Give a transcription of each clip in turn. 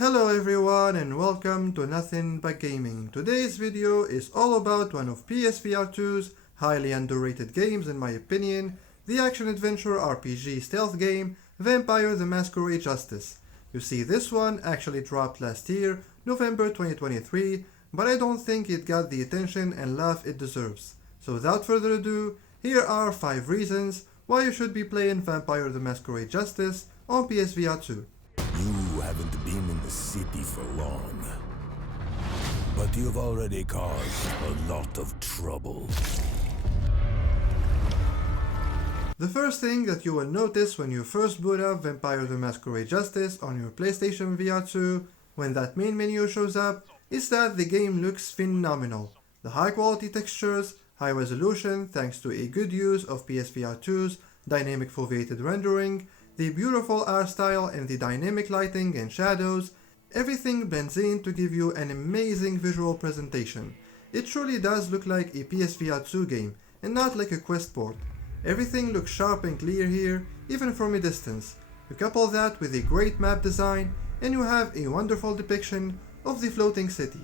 Hello everyone and welcome to Nothing But Gaming. Today's video is all about one of PSVR2's highly underrated games in my opinion, the action-adventure RPG stealth game Vampire the Masquerade Justice. You see, this one actually dropped last year, November 2023, but I don't think it got the attention and love it deserves. So without further ado, here are 5 reasons why you should be playing Vampire the Masquerade Justice on PSVR2. You haven't been in the city for long, but you've already caused a lot of trouble. The first thing that you will notice when you first boot up Vampire the Masquerade Justice on your PlayStation VR2, when that main menu shows up, is that the game looks phenomenal. The high quality textures, high resolution thanks to a good use of PSVR2's dynamic foveated rendering, the beautiful art style and the dynamic lighting and shadows, everything blends in to give you an amazing visual presentation. It truly does look like a PSVR2 game and not like a Quest port. Everything looks sharp and clear here, even from a distance. You couple that with a great map design and you have a wonderful depiction of the floating city.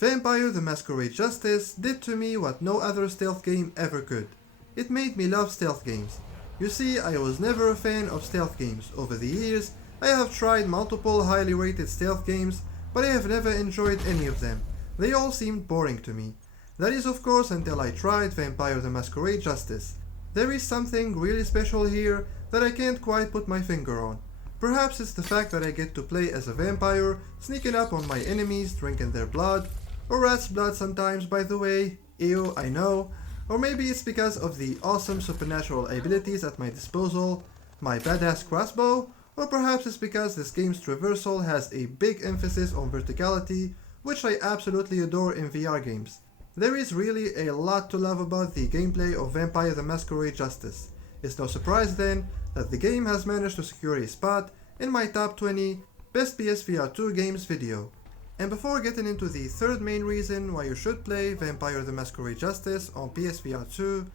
Vampire the Masquerade Justice did to me what no other stealth game ever could. It made me love stealth games. You see, I was never a fan of stealth games. Over the years, I have tried multiple highly rated stealth games, but I have never enjoyed any of them. They all seemed boring to me. That is of course until I tried Vampire the Masquerade Justice. There is something really special here that I can't quite put my finger on. Perhaps it's the fact that I get to play as a vampire, sneaking up on my enemies, drinking their blood, or rat's blood sometimes, by the way, ew, I know. Or maybe it's because of the awesome supernatural abilities at my disposal, my badass crossbow, or perhaps it's because this game's traversal has a big emphasis on verticality, which I absolutely adore in VR games. There is really a lot to love about the gameplay of Vampire the Masquerade Justice. It's no surprise then that the game has managed to secure a spot in my top 20 best PSVR2 games video. And before getting into the third main reason why you should play Vampire the Masquerade Justice on PSVR2,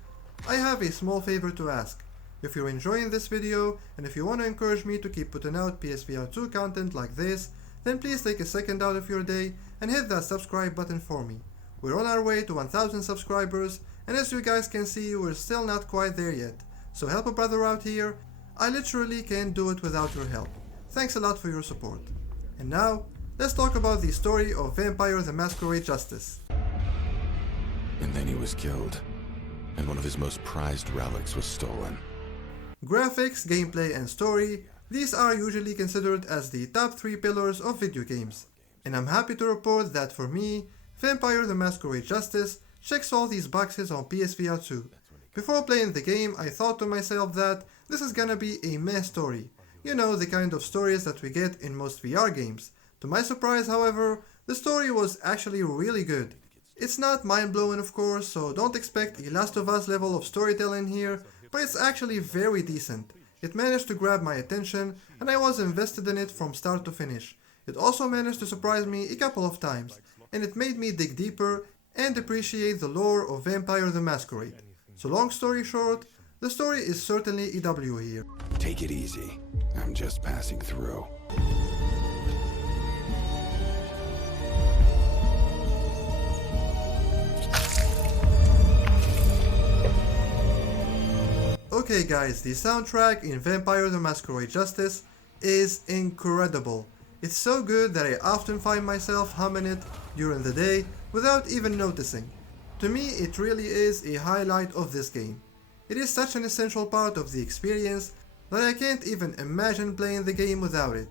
I have a small favor to ask. If you're enjoying this video and if you want to encourage me to keep putting out PSVR2 content like this, then please take a second out of your day and hit that subscribe button for me. We're on our way to 1000 subscribers, and as you guys can see, we're still not quite there yet. So help a brother out here. I literally can't do it without your help. Thanks a lot for your support. And now, let's talk about the story of Vampire the Masquerade Justice. And then he was killed, and one of his most prized relics was stolen. Graphics, gameplay and story, these are usually considered as the top 3 pillars of video games. And I'm happy to report that for me, Vampire the Masquerade Justice checks all these boxes on PSVR2. Before playing the game, I thought to myself that this is gonna be a meh story. You know, the kind of stories that we get in most VR games. To my surprise, however, the story was actually really good. It's not mind-blowing of course, so don't expect a Last of Us level of storytelling here, but it's actually very decent. It managed to grab my attention and I was invested in it from start to finish. It also managed to surprise me a couple of times, and it made me dig deeper and appreciate the lore of Vampire the Masquerade. So long story short, the story is certainly a W here. Take it easy. I'm just passing through. Okay guys, the soundtrack in Vampire the Masquerade Justice is incredible. It's so good that I often find myself humming it during the day without even noticing. To me, it really is a highlight of this game. It is such an essential part of the experience that I can't even imagine playing the game without it.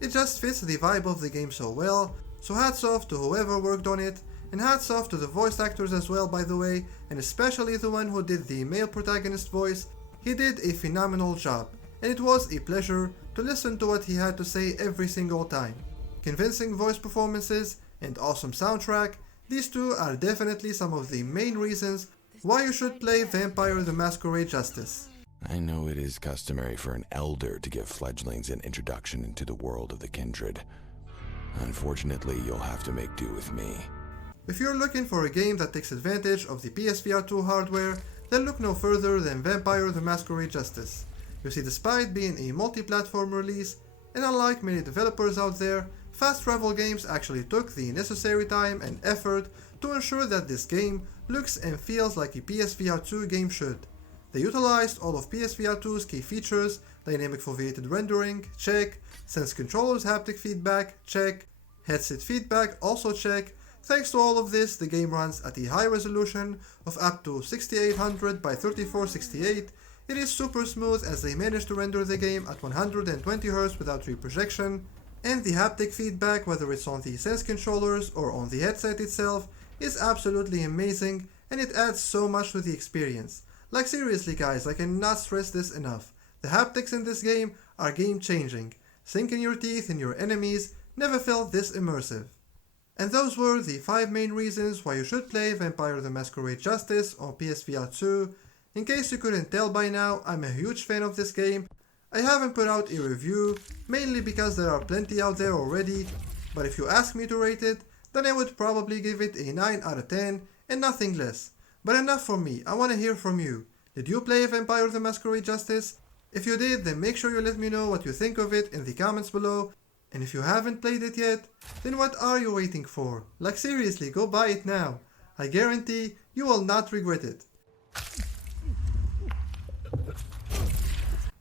It just fits the vibe of the game so well, so hats off to whoever worked on it, and hats off to the voice actors as well, by the way, and especially the one who did the male protagonist voice. He did a phenomenal job, and it was a pleasure to listen to what he had to say every single time. Convincing voice performances and awesome soundtrack, these two are definitely some of the main reasons why you should play Vampire the Masquerade Justice. I know it is customary for an elder to give fledglings an introduction into the world of the kindred. Unfortunately, you'll have to make do with me. If you're looking for a game that takes advantage of the PSVR2 hardware, then look no further than Vampire the Masquerade Justice. You see, despite being a multi-platform release, and unlike many developers out there, Fast Travel Games actually took the necessary time and effort to ensure that this game looks and feels like a PSVR2 game should. They utilized all of PSVR2's key features: dynamic foveated rendering, check, sense controller's haptic feedback, check, headset feedback, also check. Thanks to all of this, the game runs at a high resolution of up to 6800 by 3468. It is super smooth as they managed to render the game at 120Hz without reprojection, and the haptic feedback, whether it's on the sense controllers or on the headset itself, is absolutely amazing, and it adds so much to the experience. Like seriously guys, I cannot stress this enough. The haptics in this game are game changing. Sinking your teeth in your enemies never felt this immersive. And those were the 5 main reasons why you should play Vampire the Masquerade Justice on PSVR2. In case you couldn't tell by now, I'm a huge fan of this game. I haven't put out a review, mainly because there are plenty out there already, but if you ask me to rate it, then I would probably give it a 9 out of 10 and nothing less. But enough from me, I want to hear from you. Did you play Vampire the Masquerade Justice? If you did, then make sure you let me know what you think of it in the comments below. And if you haven't played it yet, then what are you waiting for? Like seriously, go buy it now. I guarantee you will not regret it.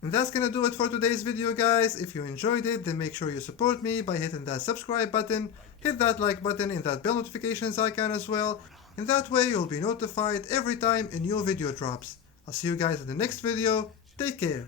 And that's gonna do it for today's video guys. If you enjoyed it, then make sure you support me by hitting that subscribe button, hit that like button and that bell notifications icon as well. And that way you'll be notified every time a new video drops. I'll see you guys in the next video. Take care.